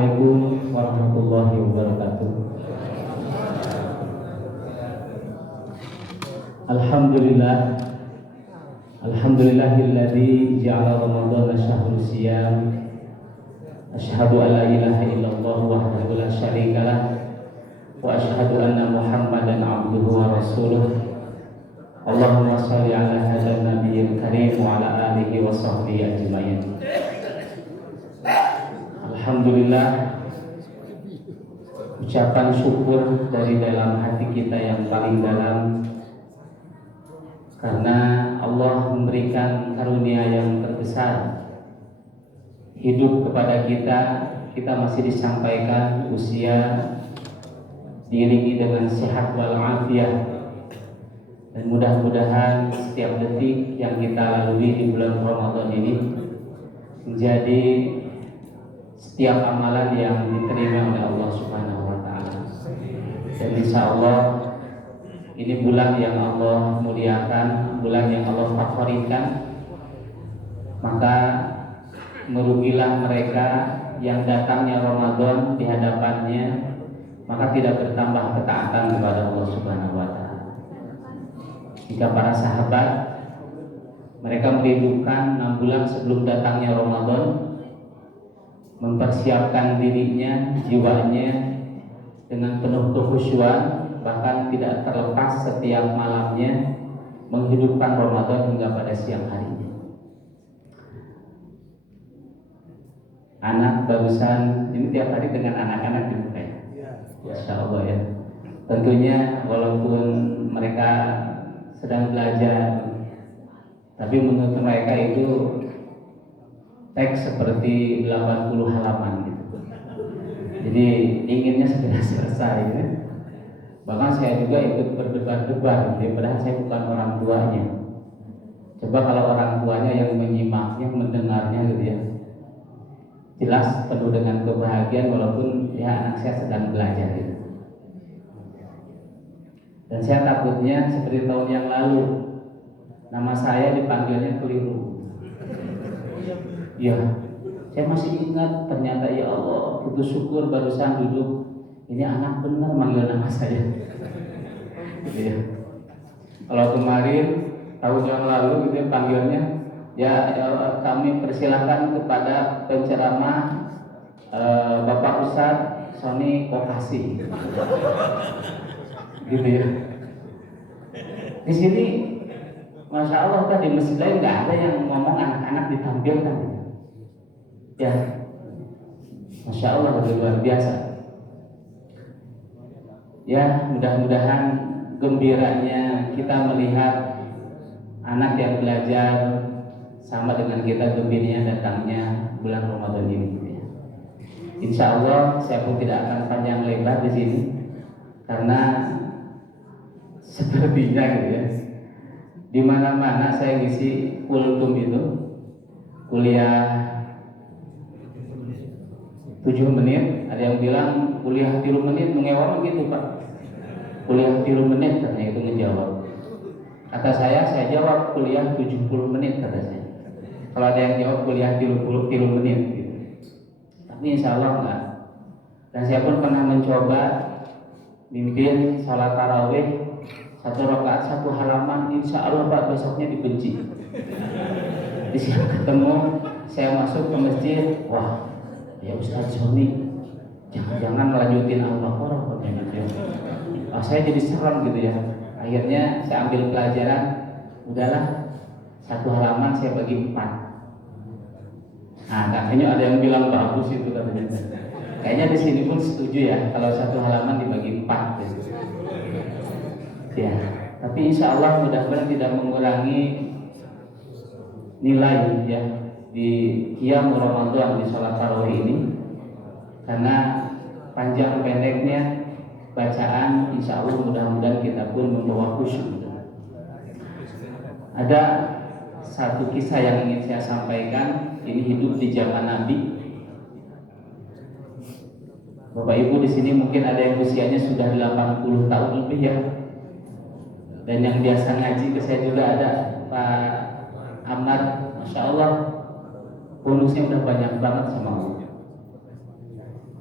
Assalamualaikum warahmatullahi wabarakatuh. Alhamdulillah, alhamdulillahilladzi ja'ala ramadhana syahrul siyam. Asyhadu an la ilaha illallah wahdahu la syarikalah wa asyhadu anna Muhammadan abduhu wa rasuluh. Allahumma shalli ala hadzal nabiyil karim wa ala alihi wa sahbihi ajmain. Alhamdulillah, ucapan syukur dari dalam hati kita yang paling dalam, karena Allah memberikan karunia yang terbesar hidup kepada kita. Kita masih disampaikan usia diiringi dengan sehat walafiat, dan mudah-mudahan setiap detik yang kita lalui di bulan Ramadan ini menjadi setiap amalan yang diterima oleh Allah Subhanahu wa taala. Dan insya Allah ini bulan yang Allah muliakan, bulan yang Allah favoritkan. Maka merugilah mereka yang datangnya Ramadan di hadapannya maka tidak bertambah ketaatan kepada Allah Subhanahu wa taala. Jika para sahabat mereka merindukan 6 bulan sebelum datangnya Ramadan, mempersiapkan dirinya, jiwanya dengan penuh kekhusyuan, bahkan tidak terlepas setiap malamnya menghidupkan Ramadan hingga pada siang harinya. Anak barusan ini tiap hari dengan anak-anak di muka ya. Masya Allah ya. Tentunya walaupun mereka sedang belajar, tapi menurut mereka itu teks seperti 80 halaman gitu. Jadi inginnya segera selesai ya. Bahkan saya juga ikut berdebar-debar, padahal saya bukan orang tuanya. Coba kalau orang tuanya yang menyimaknya, mendengarnya gitu ya, jelas penuh dengan kebahagiaan walaupun ya anak saya sedang belajar gitu. Dan saya takutnya seperti tahun yang lalu, nama saya dipanggilnya keliru. Ya, saya masih ingat, ternyata ya Allah, putus syukur barusan duduk, ini anak benar manggil nama saya. Gitu ya. Kalau kemarin tahun yang lalu gitu panggilnya, ya kami persilahkan kepada penceramah Bapak Ustadz Sony Kokasi. Gitu ya. Di sini, Masya Allah kan di masjid lain nggak ada yang ngomong anak-anak ditampilkan. Ya, Masya Allah luar biasa. Ya, mudah-mudahan gembiranya kita melihat anak yang belajar sama dengan kita gembiranya datangnya bulan Ramadan ini. Insya Allah saya pun tidak akan panjang lebar di sini, karena sepertinya gitu ya, di mana-mana saya ngisi kultum itu kuliah 7 menit, ada yang bilang kuliah 3 menit mengewang gitu Pak. Kuliah 3 menit katanya itu ngejawab. Kata saya jawab kuliah 70 menit kata saya. Kalau ada yang jawab kuliah 30 menit gitu. Tapi insya Allah enggak. Dan saya pun pernah mencoba mimpin salat tarawih 1 rakaat 1 halaman, insya Allah Pak besoknya dibenci. Di siang ketemu saya masuk ke masjid, wah ya Ustadz Sony, jangan-jangan melanjutin Al-Baqarah katanya gitu. Saya jadi serem gitu ya. Akhirnya saya ambil pelajaran, udahlah 1 halaman saya bagi 4. Nah, katanya ada yang bilang bagus itu katanya. Kayaknya di sini pun setuju ya kalau 1 halaman dibagi 4 gitu. Ya, tapi insya Allah mudah-mudahan tidak mengurangi nilai ya di qiyam Ramadan, di sholat tarawih ini, karena panjang pendeknya bacaan insya Allah mudah-mudahan kita pun membawa khusyuk. Ada satu kisah yang ingin saya sampaikan, ini hidup di zaman Nabi. Bapak Ibu di sini mungkin ada yang usianya sudah 80 tahun lebih ya. Dan yang biasa ngaji ke saya juga ada Pak Amar, Masya Allah bonusnya udah banyak banget sama Allah.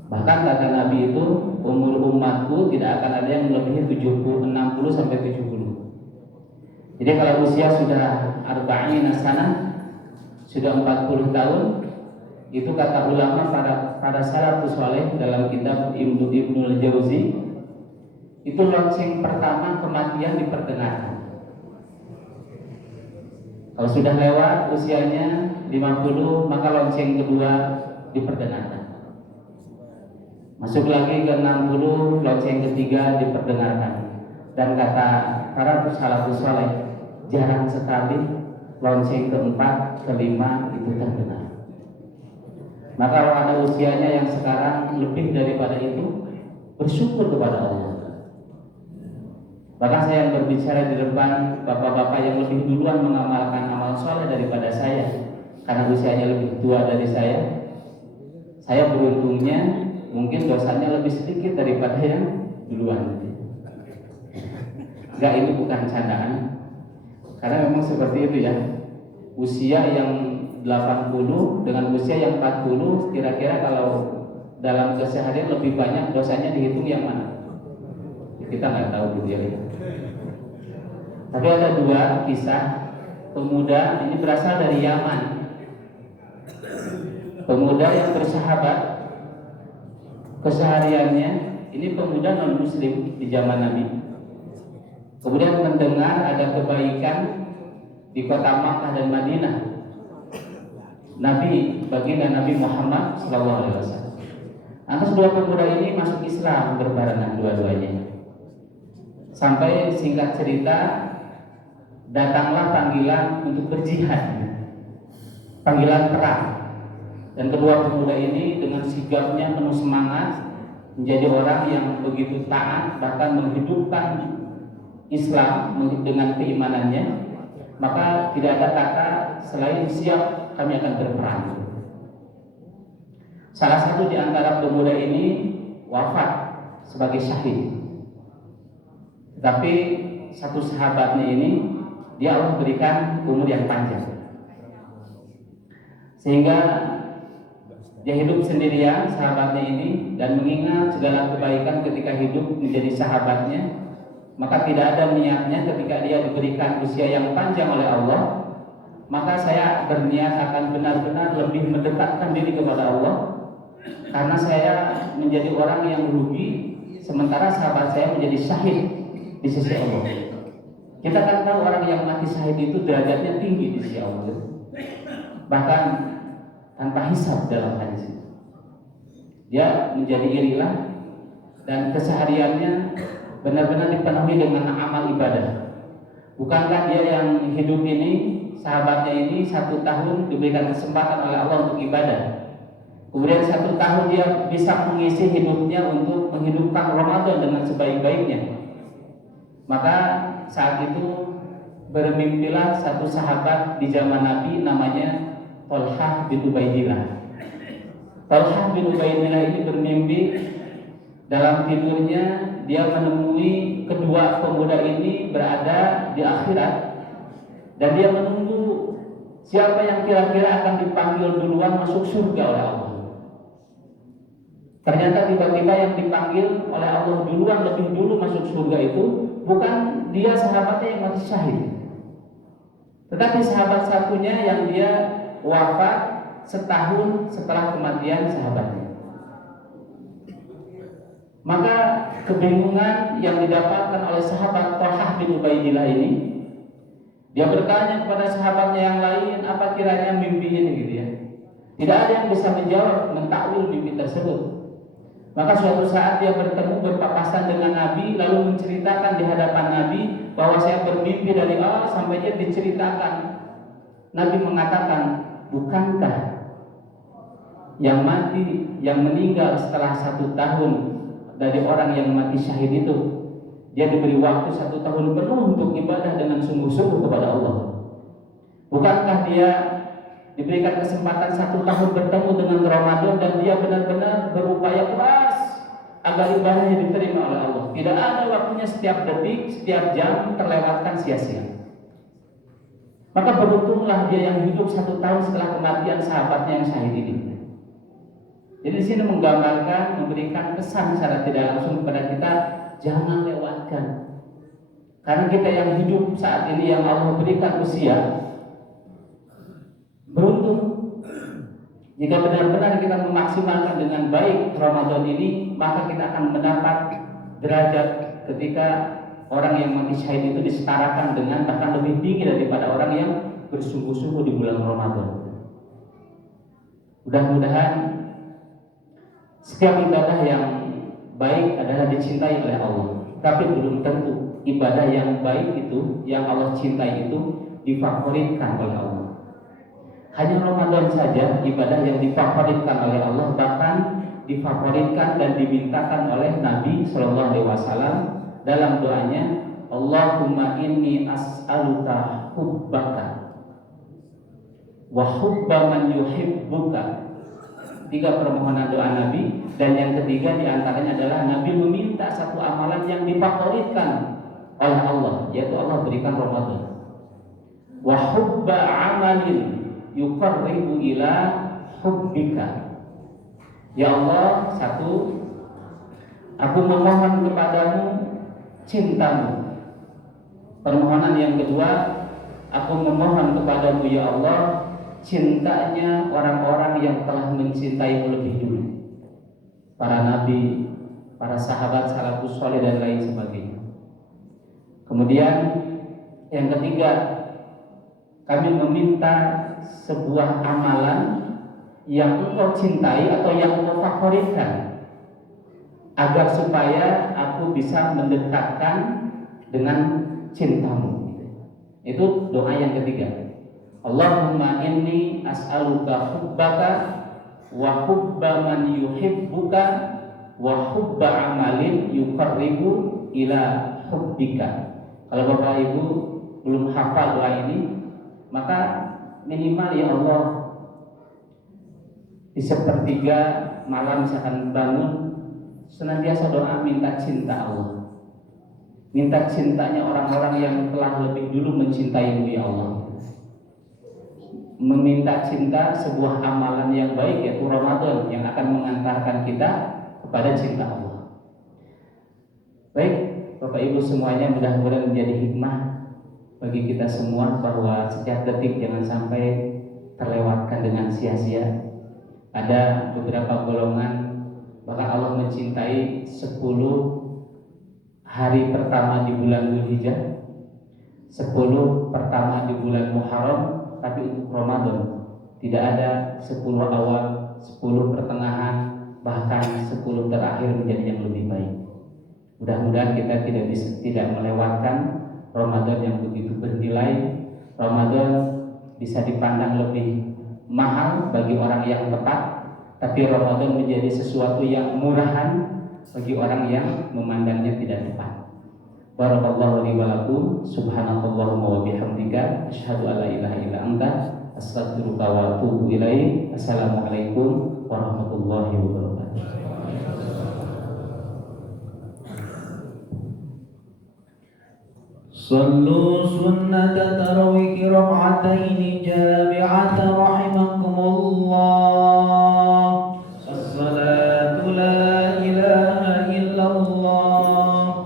Bahkan kata Nabi itu, umur umatku tidak akan ada yang melebihi 60 sampai 70. Jadi kalau usia sudah arba'ina sanah, sudah 40 tahun, itu kata ulama pada salafus saleh dalam kitab Ibnul Jauzi, itu lonceng pertama kematian diperdengarkan. Kalau sudah lewat usianya 50, maka lonceng kedua diperdengarkan. Masuk lagi ke 60, lonceng ketiga diperdengarkan. Dan kata para salafus saleh, jarang sekali lonceng keempat, kelima itu terdengar. Maka kalau ada usianya yang sekarang lebih daripada itu, bersyukur kepada Allah. Bahkan saya yang berbicara di depan bapak-bapak yang lebih duluan mengamalkan amal soleh daripada saya, karena usianya lebih tua dari saya beruntungnya mungkin dosanya lebih sedikit daripada yang duluan. Enggak, itu bukan candaan, karena memang seperti itu ya. Usia yang 80 dengan usia yang 40, kira-kira kalau dalam keseharian lebih banyak dosanya dihitung yang mana? Kita nggak tahu gitu ya. Tapi ada dua kisah pemuda, ini berasal dari Yaman. Pemuda yang bersahabat, kesehariannya ini pemuda non muslim di zaman Nabi. Kemudian mendengar ada kebaikan di kota Makkah dan Madinah. Nabi, baginda Nabi Muhammad SAW. Lantas dua pemuda ini masuk Islam berbarengan dua-duanya. Sampai singkat cerita, datanglah panggilan untuk berjihad, panggilan perang. Dan kedua pemuda ini dengan sigapnya penuh semangat, menjadi orang yang begitu taat, bahkan menghidupkan Islam dengan keimanannya. Maka tidak ada kata selain siap, kami akan berperang. Salah satu di antara pemuda ini wafat sebagai syahid. Tapi satu sahabatnya ini, dia Allah berikan umur yang panjang, sehingga dia hidup sendirian sahabatnya ini, dan mengingat segala kebaikan ketika hidup menjadi sahabatnya. Maka tidak ada niatnya ketika dia diberikan usia yang panjang oleh Allah, maka saya berniat akan benar-benar lebih mendekatkan diri kepada Allah, karena saya menjadi orang yang rugi sementara sahabat saya menjadi syahid di sisi Allah. Kita kan tahu orang yang mati syahid itu derajatnya tinggi di sisi Allah, bahkan tanpa hisab dalam hadis itu. Dia menjadi irilah, dan kesehariannya benar-benar dipenuhi dengan amal ibadah. Bukankah dia yang hidup ini, sahabatnya ini 1 tahun diberikan kesempatan oleh Allah untuk ibadah, kemudian 1 tahun dia bisa mengisi hidupnya untuk menghidupkan Ramadan dengan sebaik-baiknya. Maka saat itu bermimpilah satu sahabat di zaman Nabi, namanya Thalhah bin Ubaidillah. Thalhah bin Ubaidillah ini bermimpi, dalam tidurnya dia menemui kedua pemuda ini berada di akhirat, dan dia menunggu siapa yang kira-kira akan dipanggil duluan masuk surga oleh Allah. Ternyata tiba-tiba yang dipanggil oleh Allah duluan, lebih dulu masuk surga itu bukan dia sahabatnya yang mati syahid, tetapi sahabat satunya yang dia wafat setahun setelah kematian sahabatnya. Maka kebingungan yang didapatkan oleh sahabat Thalhah bin Ubaidillah ini, dia bertanya kepada sahabatnya yang lain, apa kiranya mimpi ini gitu ya. Tidak ada yang bisa menjawab, mentakwil mimpi tersebut. Maka suatu saat dia bertemu, berpapasan dengan Nabi, lalu menceritakan di hadapan Nabi bahwa saya bermimpi dari A sampai Z diceritakan. Nabi mengatakan, bukankah yang mati, yang meninggal setelah 1 tahun dari orang yang mati syahid itu, dia diberi waktu 1 tahun penuh untuk ibadah dengan sungguh-sungguh kepada Allah? Bukankah dia diberikan kesempatan 1 tahun bertemu dengan Ramadan, dan dia benar-benar berupaya keras agar ibadahnya diterima oleh Allah? Tidak ada waktunya, setiap detik, setiap jam terlewatkan sia-sia. Maka beruntunglah dia yang hidup 1 tahun setelah kematian sahabatnya yang syahid ini. Jadi di sini menggambarkan, memberikan pesan secara tidak langsung kepada kita, jangan lewatkan. Karena kita yang hidup saat ini yang Allah berikan usia, beruntung. Jika benar-benar kita memaksimalkan dengan baik Ramadan ini, maka kita akan mendapat derajat ketika orang yang mati syahid itu disetarakan dengan bahkan lebih tinggi daripada orang yang bersungguh-sungguh di bulan Ramadan. Mudah-mudahan setiap ibadah yang baik adalah dicintai oleh Allah. Tapi belum tentu ibadah yang baik itu, yang Allah cintai itu difavoritkan oleh Allah. Hanya Ramadan saja ibadah yang difavoritkan oleh Allah, bahkan difavoritkan dan dimintakan oleh Nabi Shallallahu Alaihi Wasallam dalam doanya, Allahumma inni as'aluka hubbaka wa hubba man yuhibbuka. 3 permohonan doa Nabi, dan yang ketiga diantaranya adalah Nabi meminta satu amalan yang difavoritkan oleh Allah, yaitu Allah berikan Ramadan. Wa hubba amalin yuqarribu ila hubbika. Ya Allah, satu, aku memohon kepadamu cintamu. Permohonan yang kedua, aku memohon kepadamu ya Allah cintanya orang-orang yang telah mencintaimu lebih dulu, para nabi, para sahabat salafus saleh dan lain sebagainya. Kemudian yang ketiga, kami meminta sebuah amalan yang engkau cintai atau yang engkau favoritkan, agar supaya aku bisa mendekatkan dengan cintamu. Itu doa yang ketiga. Allahumma inni as'aluka hubbaka wa hubba man yuhibbuka wa hubba amalin yuqarribu ila hubbika. Kalau Bapak Ibu belum hafal doa ini, maka minimal ya Allah di sepertiga malam misalkan bangun, senantiasa doa minta cinta Allah, minta cintanya orang-orang yang telah lebih dulu mencintaimu ya Allah. Meminta cinta sebuah amalan yang baik, yaitu Ramadan, yang akan mengantarkan kita kepada cinta Allah. Baik Bapak Ibu semuanya, mudah-mudahan menjadi hikmah bagi kita semua bahwa setiap detik jangan sampai terlewatkan dengan sia-sia. Ada beberapa golongan bahkan Allah mencintai 10 hari pertama di bulan Dzulhijjah, 10 pertama di bulan Muharram, tapi untuk Ramadan. Tidak ada 10 awal, 10 pertengahan, bahkan 10 terakhir menjadi yang lebih baik. Mudah-mudahan kita tidak melewatkan Ramadan yang begitu bernilai. Ramadan bisa dipandang lebih mahal bagi orang yang tepat, tapi Ramadan menjadi sesuatu yang murahan bagi orang yang memandangnya tidak tepat. Barakallahu li wa lakum, subhanakallahumma wa bihamdika, asyhadu an la ilaha illa anta, astaghfiruka wa atubu ilaik. Assalamualaikum warahmatullahi wabarakatuh. صلوا سنة ترويك ركعتين جامعة رحمكم الله.